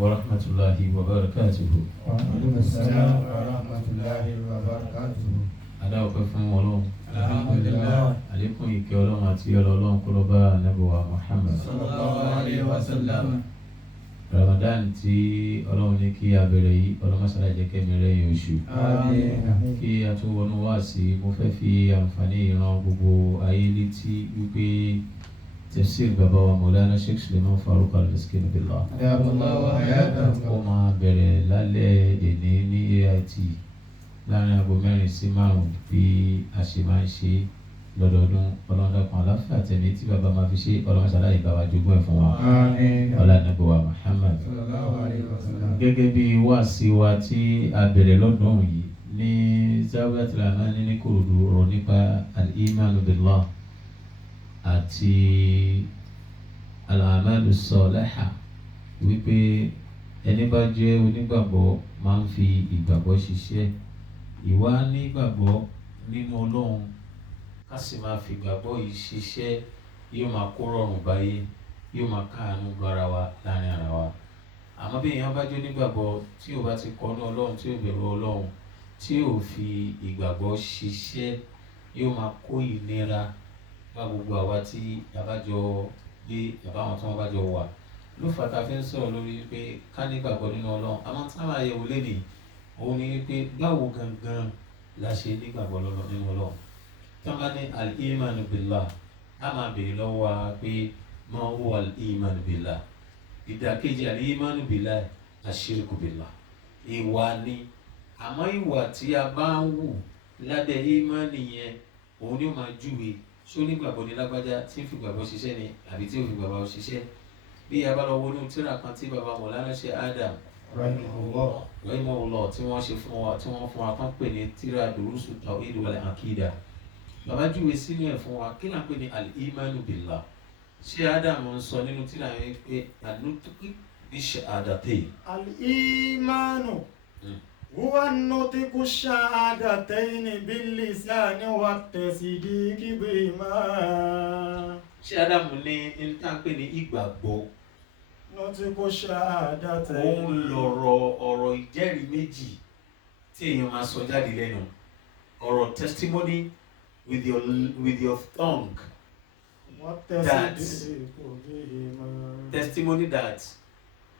ورحمة الله وبركاته. وعليكم السلام ورحمة الله وبركاته. Adá ọpẹ́ fún Ọlọ́run. Alhamdulillah. Àlékún ìkẹ́ Ọlọ́run àti Ọlọ́run kó lọ bá Ànábì wa Muhammad. Sallallahu alayhi wa sallam. Ramadan tí Ọlọ́run ní kí a bẹ̀rẹ̀ yìí, Ọlọ́run masala jẹ́ kẹ́mi lẹ́yìn oṣù. Àmín. Kí a tó wọnú wá sí, mo fẹ́ fi àǹfààní ìran gbogbo ayé létí wípé tafsir bàbá wa Maulana Sheikh Suleiman Farouk Al-Miskin Billah. Allahu hayatahu. Ó máa bẹ̀rẹ̀ lálẹ́ èní ní AIT láàrin aago 4 sí 5 bí a ṣe máa ń ṣe lọ́dọọdún. Ọlọ́run dákun àláfíà tẹ̀mí tí bàbá máa fi ṣe, Ọlọ́run ṣàlàyé bàbá jogún ẹ̀ fún wa. Àmín. Ọlá Ànábì wa Muhammad. Sallallahu alayhi wa sallam. Gẹ́gẹ́ bí wáàsí wa tí a bẹ̀rẹ̀ lọ́dún yìí ní Zawiyatul Amani ní Ìkòròdú, ọ̀rọ̀ nípa al-imanu billah àti al-amalu s-saliha, wípé ẹni bá jẹ́ onígbàgbọ́ máa ń fi ìgbàgbọ́ ṣiṣẹ́. Ìwà nígbàgbọ́ nínú Ọlọ́run ká sì máa fi ìgbàgbọ́ yìí ṣiṣẹ́ yóò máa kó rọrùn báyé, yóò máa káàánú gbára wa láàrin ara wa. Àmọ́ bí èèyàn bá jẹ́ onígbàgbọ́ tí ò bá ti kọ́nú Ọlọ́run, tí ò bẹ̀rù Ọlọ́run, tí ò fi ìgbàgbọ́ ṣiṣẹ́, yóò máa kó ìnira bá gbogbo àwa tí àbájọ gbé àbáwọn tí wọ́n bá jọ wà. Ló fà tá a fi ń sọ̀rọ̀ lórí pé ká nígbàgbọ́ nínú Ọlọ́run. Àmọ́ tí wọ́n máa yẹ̀wò lénìí, òun ni pé báwo gangan la ṣe nígbàgbọ́ nínú Ọlọ́run. Tí wọ́n bá ní al-imanu billah, a máa béèrè lọ́wọ́ wa pé ma huwa al-imanu billah. Ìdàkejì al-imanu billah ash-shirku billah. Ìwà ni, àmọ́ ìwà tí a bá ń wù lábẹ́ ìmánì yẹn, òun ni ó máa júwe ṣó nígbàgbọ́ ní lágbájá tí ń fi gbàgbọ́ ṣiṣẹ́ ni àbí tí ò fi gbàgbọ́ ṣiṣẹ́. Bí a bá lọ wọnú tírà kan tí bàbá Maulana Sheikh Adam rahimahullah tí wọ́n ṣe fún wa, tí wọ́n fún wa tán pè ní tírà Durusu Tawhid wal Aqida. Bàbá júwe sínú ẹ̀ fún wa kí là ń pè ní al-imanu billah. Sheikh Adam ń sọ nínú tírà yẹn pé an-nutqu bi-shahadatayn. Al-imanu huwa an-nutqu bi-shahadatayn bil-lisani wat-tasdiqi bima. Sheikh Adam ní tá ń pè ní ìgbàgbọ́. Nutqu bi-shahadatayn. Òun lọ̀rọ̀ ọ̀rọ̀ ìjẹ́rìí méjì tí èèyàn máa sọ jáde lẹ́nu. Ọ̀rọ̀ testimony with your tongue. That testimony that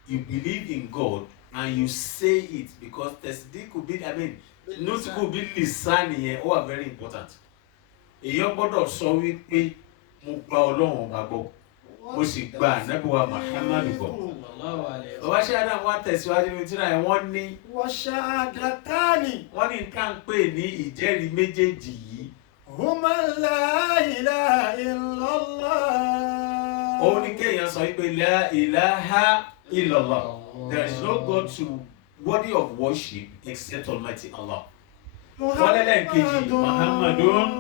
you believe in God and you say it, because tasdiq could be, nutqu bil-lisan yẹn ó wà very important. Èèyàn gbọ́dọ̀ sọ wípé mo gba Ọlọ́run ọba gbọ́, mo sì gba Ànábì wa Muhammad gbọ́. Bàbá Sheikh Adam wá tẹ̀síwájú ní tírà yẹn, wọ́n ní wa-shahadatani. wọ́n ní nǹkan pè ní ìjẹ́rìí méjèèjì yìí. Huma la ilaha illallah. Òun ni kéèyàn sọ wípé la ilaha illallah. There is no God worthy of worship except Almighty Allah. Wọ́n lẹ́lẹ́kejì Muhammadun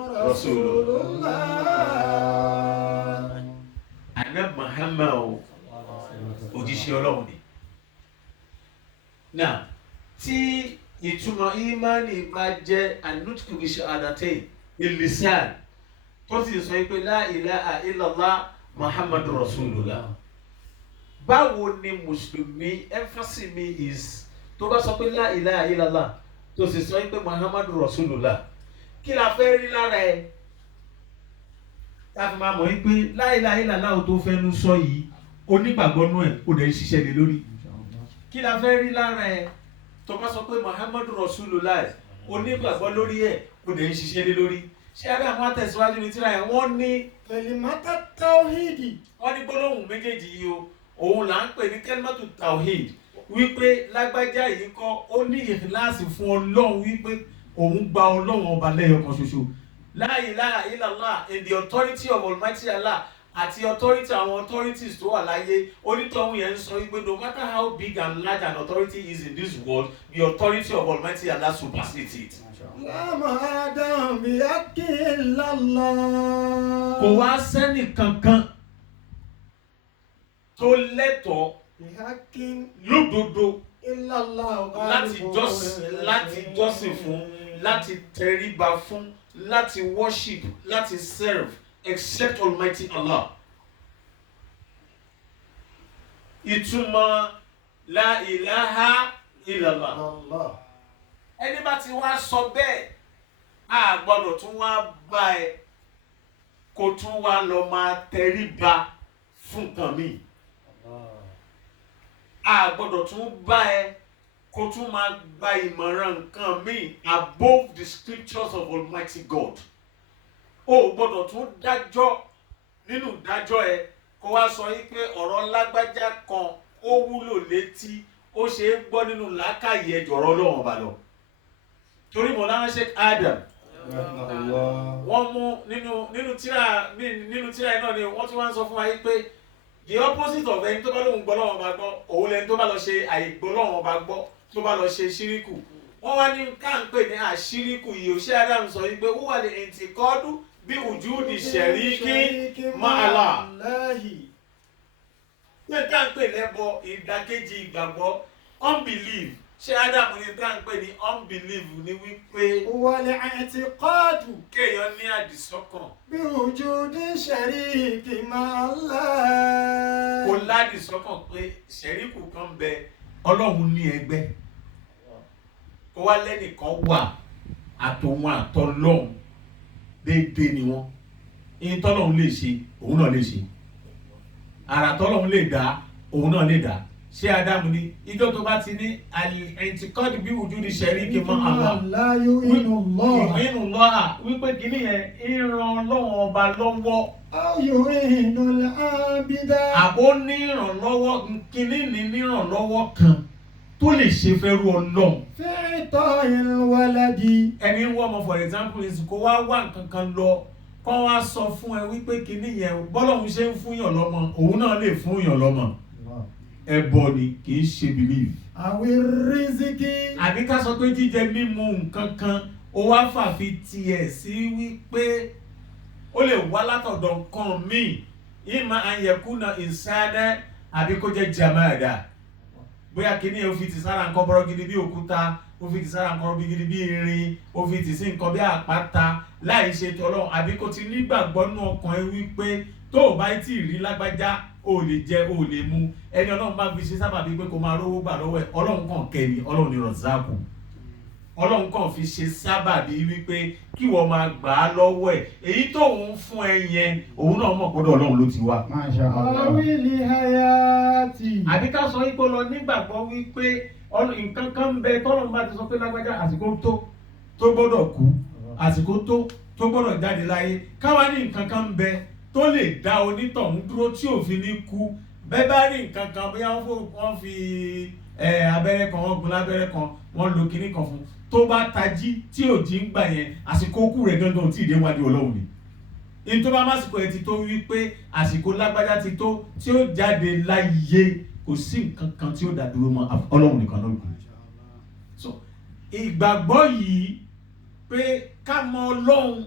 Rasulullah. Ànábì Muhammad òjíṣẹ́ Ọlọ́run ni. Náà tí ìtumọ̀ ìmánì bá jẹ́ an-nutqu bi-shahadatayn bil-lisan tó sì sọ pé la ilaha illallah Muhammadur Rasulullah. Báwo ni Mùsùlùmí, emphasis mi is tó bá sọ pé la ilaha illallah tó sì sọ pé Muhammadur Rasulullah, kí la fẹ́ rí lára ẹ? Táfi máa mọ̀ wípé la ilaha illallah tó fẹ́nu sọ yìí onígbàgbọ́ nú ẹ̀ ó dẹ̀ ń ṣiṣẹ́ lé lórí. Kí la fẹ́ rí lára ẹ tó bá sọ pé Muhammadur Rasulullah onígbàgbọ́ lórí ẹ̀ ó dẹ̀ ń ṣiṣẹ́ lé lórí? Ṣé ẹ̀rọ àwọn àtẹ̀síwájú ní tírà yẹn wọ́n ní Kalimata tawhidi. wọ́n ní gbólóhùn méjèèjì yìí o, òun là ń pè ní kalimatu tawhid, wípé lágbájá yìí kọ́ ó ní ìkíláàsì fún Ọlọ́run, wípé òun gba Ọlọ́run ọba lẹ́yọ kan ṣoṣo. La ilaha illallah in the authority of Almighty Allah àti authority àwọn authorities tó wà láyé. Onítọ̀hún yẹn ń sọ wípé no matter how big and large an authority is in this world, the authority of Almighty Allah supersedes it. La ma'adam bi haqqi illallah. Kò wá sẹ́nì kankan tó lẹ́tọ̀ọ́ Bi haqqi lódodo illallah. láti jọ́sìn fún, láti tẹríba fún, láti worship, láti serve except Almighty Allah. Ìtumọ̀ la ilaha illallah. Allah. Ẹni bá ti wá sọ bẹ́ẹ̀ a gbọ́dọ̀ tún wá bá ẹ kó tún wá lọ máa tẹríba fún nǹkan míì. A gbọ́dọ̀ tún bá ẹ kó tún máa gba ìmọ̀ràn nǹkan míì above the scriptures of Almighty God. O gbọ́dọ̀ tún dájọ́ nínú ìdájọ́ ẹ kó wá sọ yí pé ọ̀rọ̀ lágbájá kan ó wúlò létí ó ṣe é gbọ́ nínú làákàyè ẹ̀jọ̀rọ̀ Ọlọ́run ọba lọ. Torí Mọ̀lánà Sheikh Adam wọ́n mú nínú tírà náà ni wọ́n tún wá ń sọ fún wa yí pé the opposite of ẹni tó bá lóun gbọ́ lọ́wọ́ bá gbọ́ òun lẹni tó bá lọ ṣe àìgbọ́ lọ́wọ́ bá gbọ́ tó bá lọ ṣe ṣíríkù. Wọ́n wá ní káńpé ní àṣíríkù yìí ó ṣe Adam sọ yí pé ó wà ní ẹ̀ǹtìkọ́dún bí wùjúdì ṣẹ̀ríkì máàlá. Pé káńpé lẹ́bọ ìdàkejì ìgbàgbọ́ unbelief. Ṣé Adam ní káńpé ní unbelief ní wípé wal i'tiqadu kéèyàn ní àdìsọ́kàn bí wujudi shariki ma'allah. kó ládìsọ́kàn pé ṣẹ̀ríkù kan bẹ Ọlọ́run ní ẹgbẹ́ kó wá lẹ́nìkan wà àtòun àtọlọ́hun déédéé ni wọ́n. Ihun tọ́lọ́hun lè ṣe òun náà lè ṣe, àrà tọ́lọ́hun lè dá òun náà lè dá. Ṣé Ádámù ní ìjọ tó bá ti ní al-i'tiqad bí wujudi shariki ma'a Allah yu'inu Allah wípé kìíní yẹn ìran Ọlọ́run ọba lọ́wọ́ aw yu'inu al-'abida. àbó ní ìrànlọ́wọ́ kìíní ní ìrànlọ́wọ́ kan tó lè ṣe fẹ́rú Ọlọ́run. fi ta'il waladi. Ẹni ń wọ́ ọmọ for example is kó wá wá nǹkan kan lọ kó wá sọ fún ẹ wípé kìíní yẹn bọ́lọ́hun ṣe ń fún yàn lọ́mọ òun náà lè fún yàn lọ́mọ. Ẹbọ ni kì í ṣe belief. Àwí riziki. Àbí ká sọ pé jíjẹ mímu nǹkan kan ó wá fàfi tiẹ̀ sí wípé ó lè wá látọ̀dọ̀ nǹkan míì ìmọ̀ àyẹ̀kúnà ìsáná àbí kó jẹ́ jamada. Bóyá kìíní ó fi ti sára nǹkan bọ́rọ̀ gidi bí òkúta, ó fi ti sára nǹkan gidi bí irin, ó fi ti sí nǹkan bí àpáta láì ṣe tọ́lọ́run àbí kó ti nígbàgbọ́ nú ọkàn ẹ wípé tó o bá tí ì rí lágbájá o lè jẹ o lè mu. Ẹni Ọlọ́run bá fi ṣe sábàbí pé kó máa rówó gbà lọ́wọ́ ẹ̀ Ọlọ́run kàn kẹ́ni Ọlọ́run ní rọ̀záàkù. Ọlọ́run kàn fi ṣe sábàbí wípé kí wọ́n máa gbà á lọ́wọ́ ẹ̀ èyí tó ń fún ẹ yẹn òun náà mọ̀ gbọ́dọ̀ Ọlọ́run ló ti wá. Àwílì hayati. Àbí ká sọ ipò lọ nígbàgbọ́ wípé nǹkan kan ń bẹ tọ́lọ́run bá ti sọ pé lágbájá àsìkò tó gbọ́dọ̀ kú àsìkò tó gbọ́dọ̀ jáde láyé káwá ní nǹkan kan ń bẹ tó lè dá onítọ̀hún dúró tí òfin ní kú. Bẹ́ẹ̀ bá rí nǹkan kan bóyá wọ́n fi abẹ́rẹ́ kan wọ́n gun lábẹ́rẹ́ kan wọ́n lo kinní kan fún tó bá tají tí ò jí ń gbà yẹn àsìkò kú rẹ̀ gangan tí ì dé wájú Ọlọ́run ni. Ní tó bá másìkò ẹ ti tó wípé àsìkò lágbájá ti tó tí ó jáde láyé kò sí nǹkan kan tí ó dá dúró mọ́ Ọlọ́run nìkan ló kù. So ìgbàgbọ́ yìí pé ká mọ Ọlọ́run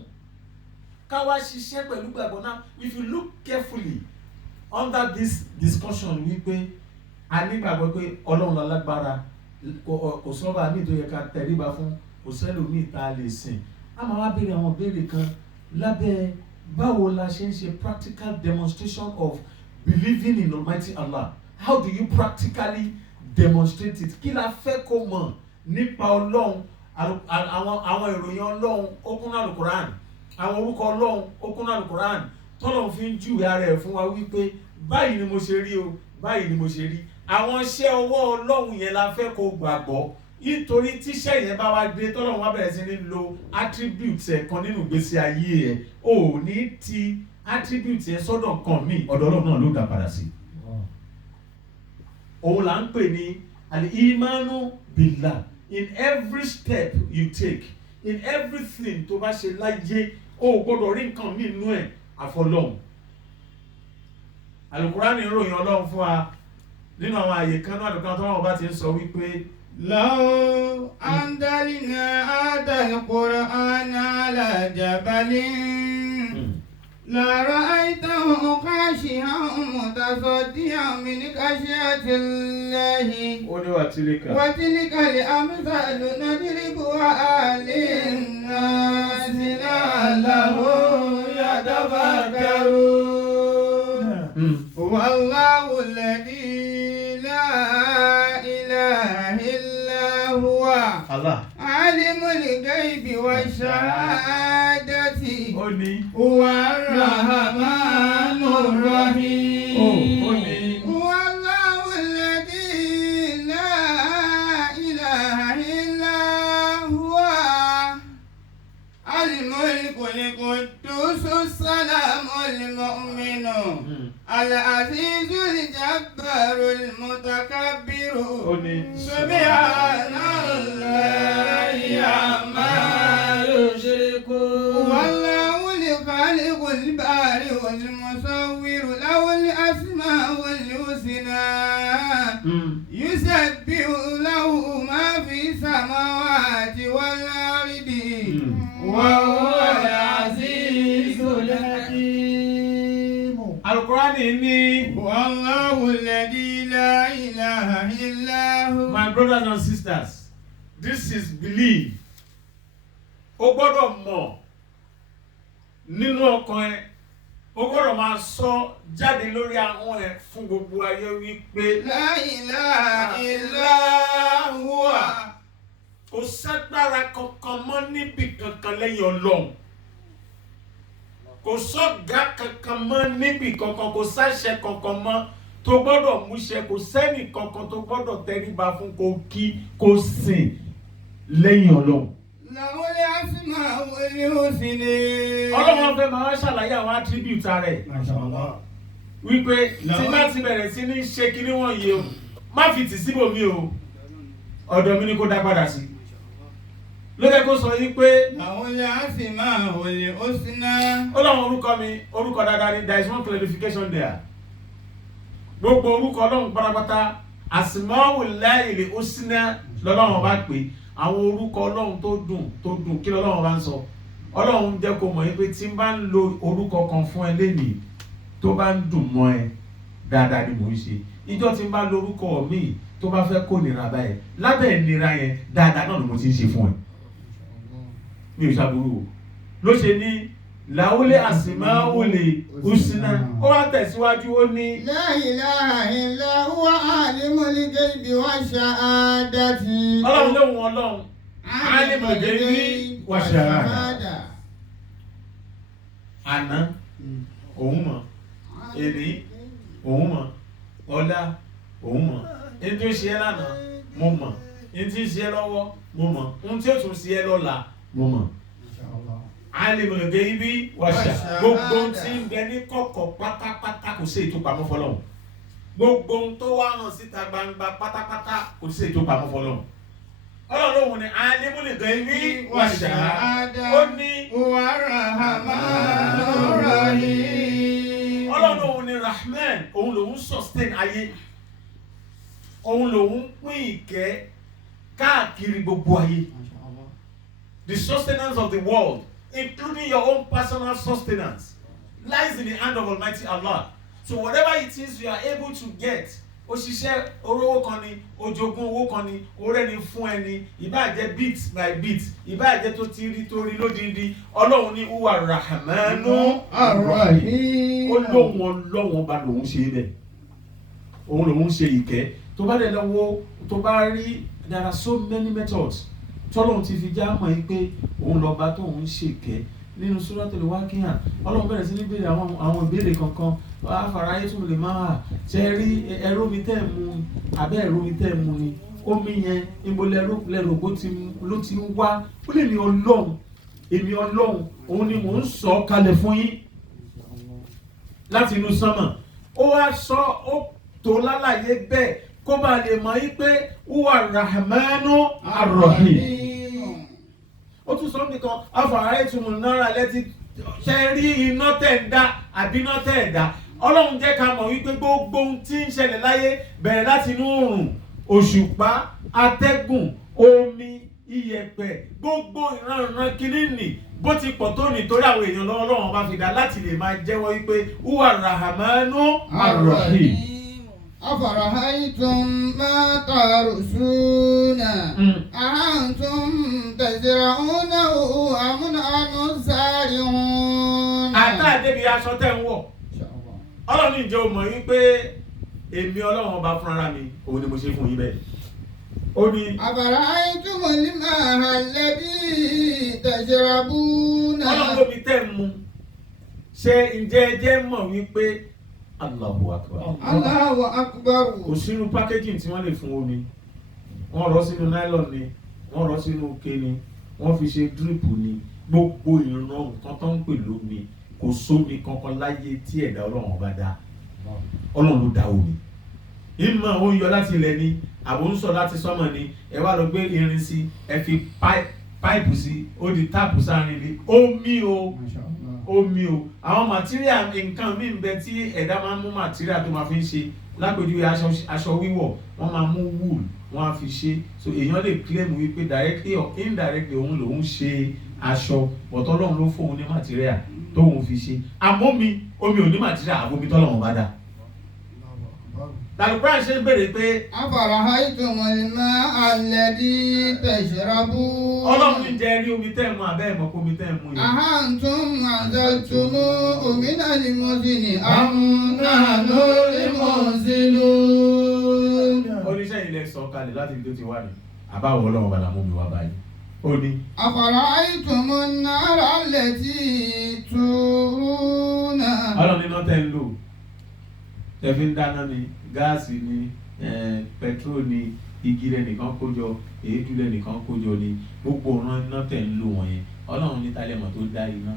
ká wá ṣiṣẹ́ pẹ̀lú gbàgbọ́ náà. If you look carefully under this discussion wípé a nígbàgbọ́ pé Ọlọ́run lálágbára kò sọ́ba míì tó yẹ ká tẹríba fún kò sẹ́lòmíì tá a lè sìn. A máa wá béèrè àwọn béèrè kan lábẹ́ báwo la ṣe ń ṣe practical demonstration of believing in Almighty Allah. How do you practically demonstrate it? Kí la fẹ́ kó mọ̀ nípa Ọlọ́run àwọn ìròyìn Ọlọ́run ó kún náà Al-Qur'an àwọn orúkọ Ọlọ́run ó kún náà Al-Qur'an tọ́lọ́run fi ń júwe ara ẹ̀ fún wa wípé báyìí ni mo ṣe rí o báyìí ni mo ṣe rí. Àwọn iṣẹ́ ọwọ́ Ọlọ́run yẹn la fẹ́ kó gbàgbọ́ nítorí tíṣẹ́ yẹn bá wá dé tọ́lọ́run wá bẹ̀rẹ̀ sí ní lo attributes ẹ̀ kan nínú ìgbésí ayé ẹ̀ ò ní ti attributes ẹ̀ sọ́dọ̀ nǹkan míì ọ̀dọ̀ Ọlọ́run náà ló dá padà sí. Òun là ń pè ní al-imanu billah. In every step you take, in everything tó bá ṣe láyé o gbọ́dọ̀ rí nǹkan míì nínú ẹ̀ àfọlọ́hun. Al-Qur'ani ròyìn Ọlọ́run fún wa nínú àwọn àyè kan náà lọ́kàn tó wọ́n bá ti ń sọ wípé Law anzalna hadhal Qur'ana ala jabalin la ra'aytahu khashi'an mutasaddian min khashyatillah. ó ní wà tílíkà. Wa tilka al-amthalu nadribuha lin-nasi la'allahum yatafakkarun. Wallahu alladhi la Allah. عالم الغيب والشهادة Ó ní. هو الرحمن الرحيم Ó ní. هو الله الذي لا إله إلا هو الملك القدوس السلام المؤمن العزيز الجبار المتكبر Ó ní. سبحان الله عما يشركون والله الخالق البارئ المصور له الأسماء الحسنى يسبح له ما في السماوات والأرض وهو العزيز الحكيم. Al-Qur'an ní. والله الذي لا إله إلا هو. My brothers and sisters, this is belief. O gbọ́dọ̀ mọ̀ nínú ọkàn ẹ, o gbọ́dọ̀ máa sọ jáde lórí ahọ́n ẹ fún gbogbo ayé wípé لا إله إلا هو. kò ságbára kankan mọ́ níbi kankan lẹ́yìn Ọlọ́run. Kò sọ́gá kankan mọ́ níbi kankan, kò sáṣẹ kankan mọ́ tó gbọ́dọ̀ múṣẹ, kò sẹ́nì kankan tó gbọ́dọ̀ tẹríba fún kó kí kó sìn lẹ́yìn Ọlọ́run. له الأسماء الحسنى. Ọlọ́run fẹ́ máa ṣàlàyé àwọn attribute rẹ̀ wípé tí bá ti bẹ̀rẹ̀ sí ní ṣe kíní wọ̀nyí o má fi tì síbòmí o ọ̀dọ̀ mi ni kó dá padà sí. Lókè kó sọ yí pé له الأسماء الحسنى. Ọlọ́run orúkọ mi orúkọ dáadáa ni there is one clarification there. Gbogbo orúkọ Ọlọ́run pátápátá Asmaullahil Husna lọ́lọ́run bá pè àwọn orúkọ Ọlọ́run tó dùn kí lọ́lọ́run bá ń sọ. Ọlọ́run jẹ́ kó mọ̀ pé tí n bá ń lo orúkọ kan fún ẹ lénìí tó bá ń dùn mọ́ ẹ dáadáa ni mò ń ṣe. Ìjọ tí n bá lo orúkọ mi tó bá fẹ́ kó nira báyẹn lábẹ́ ìnira yẹn dáadáa náà ni mo ti ń ṣe fún ẹ. Mi ò ṣàbúrò o ló ṣe ní làwọlé Asmaul Husna ó wá tẹ̀síwájú ó ní. لا إله إلا هو عالم الغيب والشهادة. Ọlọ́run lóhùn Ọlọ́run Alimul Ghaibi wa Shahada. Àná òun mọ̀, èní òun mọ̀, ọ̀la òun mọ̀, ní tí ó ṣe ẹ́ lánàá mo mọ̀, ní tí ó ṣe ẹ́ lọ́wọ́ mo mọ̀, ní tí ó tún ṣe ẹ́ lọ́la mo mọ̀. Alimul Ghaibi wa Shahada. Gbogbo tí ń bẹ ní kọ̀kọ̀ pátápátá kò sí ètò pamọ́ fọlọ́run. Gbogbo tó wá hàn síta gbangba pátápátá kò sí ètò pamọ́ fọlọ́run. Ọlọ́run ni Alimul Ghaibi wa Shahada. Ó ní huwa Rahmanur Rahim. Ọlọ́run ni Rahman, òun lòun sustain ayé. Òun lòun pín ìkẹ́ káàkiri gbogbo ayé. The sustenance of the world, including your own personal sustenance, lies in the hand of Almighty Allah. So whatever it is you are able to get, òṣìṣẹ́ orówó kan ni, òjogún owó kan ni, orẹ́ni fún ẹni, ìbá jẹ́ bit by bit, ìbá jẹ́ tó ti rí torí lódindi, Ọlọ́run ní huwa Rahmanu Ar-Rahim. Ó lóhun Ọlọ́run bá lòun ṣe bẹ́ẹ̀. Òun lòun ṣe ìkẹ́. Tó bá dẹ̀ lọ́wọ́, tó bá rí, there are so many methods. Tọ́lọ́run ti fi já mọ̀ yí pé òun lọ́ba tó ń ṣèkẹ́ nínú Suratul Waqi'ah. Ọlọ́run bẹ̀rẹ̀ sí ní béèrè àwọn ìbéèrè kankan. Afara'aytum al-ma'a ṣe rí ẹrú mi tẹ́ mu abẹ́ ẹrú mi tẹ́ mu ni omi yẹn ibo lẹ́rù ló ti ń wá. Ó lè ní Ọlọ́run èmi Ọlọ́run òun ni mò ń sọ kalẹ̀ fún yín láti inú sánmà. Ó wá sọ ó tó lálàyé bẹ́ẹ̀ kó bá lè mọ̀ yí pé huwa Rahmanu Ar-Rahim. Ó tún sọ nìkan afara'aytum an-nara allati ṣe rí iná tẹ̀ ń dá àbí iná tẹ̀ ń dá. Ọlọ́run jẹ́ ká mọ̀ wípé gbogbo ohun tí ń ṣẹlẹ̀ láyé bẹ̀rẹ̀ láti inú oòrùn, òṣùpá, atẹ́gùn, omi, iyẹ̀pẹ̀, gbogbo ìran kìíní nì bó ti pọ̀ tó nítorí àwọn èèyàn lọ́wọ́ Ọlọ́run bá fi dá láti lè máa jẹ́wọ́ wípé huwa Rahmanu Ar-Rahim. أفرأيتم ما تحرثون أأنتم تزرعونه أم نحن الزارعون. Àtàdébí aṣọ tẹ́ ń wọ̀. Ọlọ́run ìjẹ́ o mọ̀ wípé èmi Ọlọ́run ọba fúnra mi òun ni mo ṣe fún yín bẹ́ẹ̀. ó ní. أفرأيتم الماء الذي تشربون. ọlọ́run omi tẹ́ ń mu ṣé ǹjẹ́ ẹ jẹ́ mọ̀ wípé Allahu Akbar. Allahu Akbar. kò sínú packaging tí wọ́n lè fún omi, wọ́n rọ́ sínú nylon ni, wọ́n rọ́ sínú ike ni, wọ́n fi ṣe drip ni, gbogbo ìran nǹkan tó ń pè lómi kò sómi kankan láyé tí ẹ̀dá ọlọ́run ọba dá. ọlọ́run ló dá omi. ìmọ̀ ó ń yọ láti ilẹ̀ ni àbò ń sọ láti sọ́mọ̀ ni, ẹ wá lọ gbé irin sí, ẹ fi páìpù sí, ó di táàpù sáárín ni. omi o, omi o. àwọn material nǹkan míì ń bẹ tí ẹ̀dá máa ń mú material tó máa fi ń ṣe, lápèjúwe aṣọ wíwọ̀ wọ́n máa mú wool wọ́n á fi ṣe, so èèyàn lè claim wípé directly or indirectly òun lòun ṣe aṣọ, bọ̀tọ́ Ọlọ́run ló fóun ní material tóun fi ṣe. àmọ́ omi ò ní material àbomi tọ́lọ́run bá dá. Lálùkùránì ṣe ń béèrè pé أفرأيتم الماء الذي تشربون. Ọlọ́run ní jẹ́ rí omi tẹ́ mu àbẹ́ ẹ̀mọ́ kó omi tẹ́ mu yẹn. أأنتم أنزلتموه من المزن أم نحن المنزلون. Oníṣẹ́ ilẹ̀ sọ kalẹ̀ láti ibi tó ti wá ní àbáwọ̀ Ọlọ́run bàdà mú mi wá báyìí. Ó ní. أفرأيتم النار التي تورون. Ọlọ́run iná tẹ́ ń lò, tẹ́ fi ń dáná ni, gáàsì ni, pẹtrol ni, igi rẹ̀ nìkan kójọ, èédú rẹ̀ nìkan kójọ ni, gbogbo ọ̀ràn iná tẹ́ ń lò wọ̀nyẹn. Ọlọ́run ní tálẹ̀mọ̀ tó dá iná.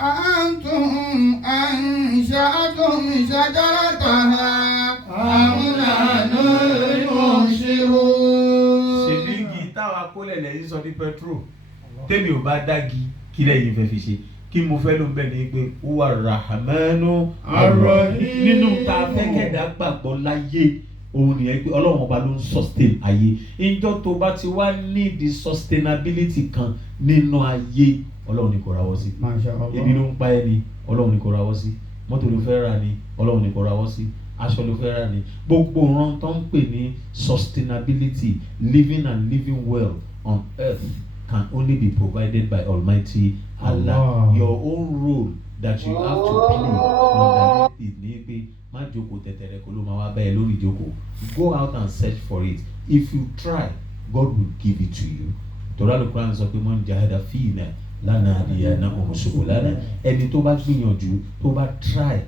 أأنتم أنشأتم شجرتها أم نحن المنشئون. ṣèbí igi táwa kólẹ̀ lẹ́yìn sọ ní pẹtrol, tèmi ò bá dági kí lẹ́yìn fẹ́ fi ṣe, kí mo fẹ́ ló ń bẹ̀ ní pé wà Rahmanu Ar-Rahim. nínú ta fẹ́kẹ̀dá gbàgbọ́ láyé òun nìyẹn pé Ọlọ́run ọba ló ń sustain ayé. ìjọ tó bá ti wá ní the sustainability kan nínú ayé, Ọlọ́run ní kò rawọ́ sí. ebi ló ń pa ẹ́ ni, Ọlọ́run ní kò rawọ́ sí. mọ́tò ló fẹ́ rà ni, Ọlọ́run ní kò rawọ́ sí. aṣọ ló fẹ́ rà ni. gbogbo ìran tó ń pè ní sustainability, living and living well on earth can only be provided by Almighty Allah. Your own role that you have to play on that is ní pé má jókòó tẹ̀tẹ̀rẹ̀ kó ló máa wá bá ẹ lórí ìjókòó. Go out and search for it. If you try, God will give it to you. Torah Al-Quran sọ pé man jahada fina lanahdiyannahum subulana. ẹni tó bá gbìyànjú, tó bá try,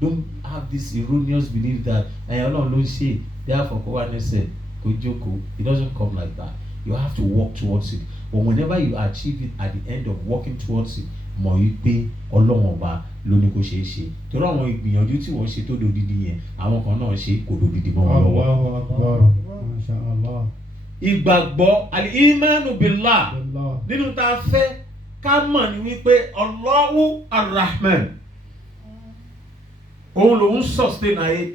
don't have this erroneous belief that Ọlọ́run ló ṣe therefore kó wá nẹ́sẹ̀ kó jókòó. It doesn't come like that. You have to work towards it. But whenever you achieve it at the end of working towards it, mọ̀ yí pé Ọlọ́run ọba ló ní kó ṣeé ṣe. Torí àwọn ìgbìyànjú tí wọ́n ṣe tó dodidi yẹn, àwọn kan náà ṣe kò dodidi mọ́ wọn lọ́wọ́. Allahu Akbar. Masha Allah. Ìgbàgbọ́ al-imanu billah nínú tá a fẹ́ ká mọ̀ ní wípé Allahu Ar-Rahman òun lòun sustain ayé.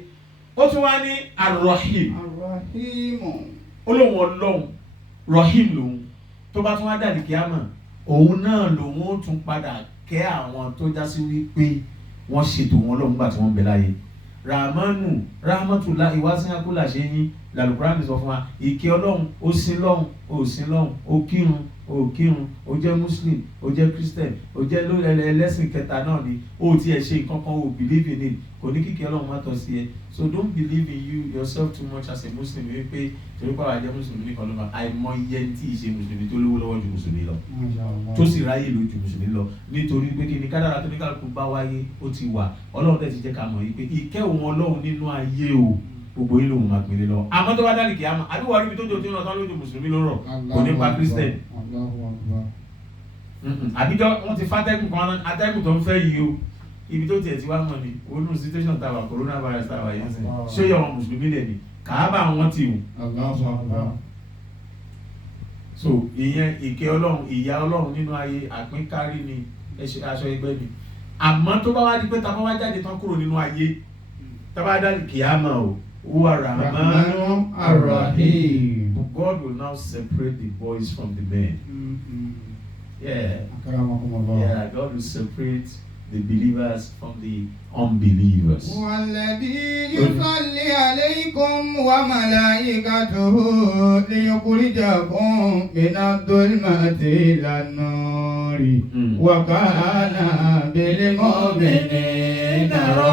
Ó tún wá ní Ar-Rahim. Olóhùn Ọlọ́run Rahim lòun. Tó bá tún wá dàdí kíámà, òun náà lòun ó tún padà kẹ́ àwọn tó já sí wípé wọ́n ṣètò wọn lọ́hùn gbà tí wọ́n ń bẹ láyé. Rahmanu rahmatullahi wasi'akula ṣe yín lálùkùránì sọ fún wa. ìkẹ́ Ọlọ́run ó sin lọ́hùn, ó sin lọ́hùn, ó kírun, ó kírun, ó jẹ́ muslim, ó jẹ́ christian, ó jẹ́ ẹlẹ́sìn kẹta náà ni, ó tiẹ̀ ṣe nǹkan kan, ó believe in it, kò ní kíkẹ́ Ọlọ́run má tọ́ sí ẹ. So don't believe in you yourself too much as a muslim wípé torí pé àwọn ajẹ́ mùsùlùmí nìkan ló máa àìmọye tí ì ṣe mùsùlùmí tó lówó lọ́wọ́ ju mùsùlùmí lọ, tó sì ráyè ló ju mùsùlùmí lọ, nítorí pé kí ni kádàrá tó ní kálukú bá wáyé ó ti wà. Ọlọ́run tẹ̀ ti jẹ́ ká mọ̀ yìí pé ìkẹ́ òun Ọlọ́run nínú ayé o gbogbo yìí lòun máa pinnu lọ. àmọ́ tó bá dálì kìí àmọ́ àbí wàá rí ibi tó jò tí wọ́n tán lójú mùsùlùmí ló rọ̀ kò ní pa christian. àbíjọ wọn ti fàtẹ́gùn kan atẹ́gùn tó ń fẹ́ yìí o ibi tó tiẹ̀ ti wá mọ̀ ni olú situation tàwa coronavirus tàwa yẹn sìn ṣé yọ àwọn mùsùlùmí lẹ̀ ni kàábà wọn ti wù. so ìyẹn ìkẹ́ Ọlọ́run ìyà Ọlọ́run nínú ayé àpínkárí ni aṣọ ẹgbẹ́ mi. àmọ́ tó bá wá di pé tá a bá wá jáde tán kúrò nínú ayé tá a bá dálì kìí àmọ́ o. Huwa Rahmanu Ar-Rahim. God will now separate the boys from the men. Yeah. Yeah, God will separate the believers from the unbelievers. والذي يصلي عليكم وملائكته ليخرجكم من الظلمات إلى النور وكان بالمؤمنين رحيما.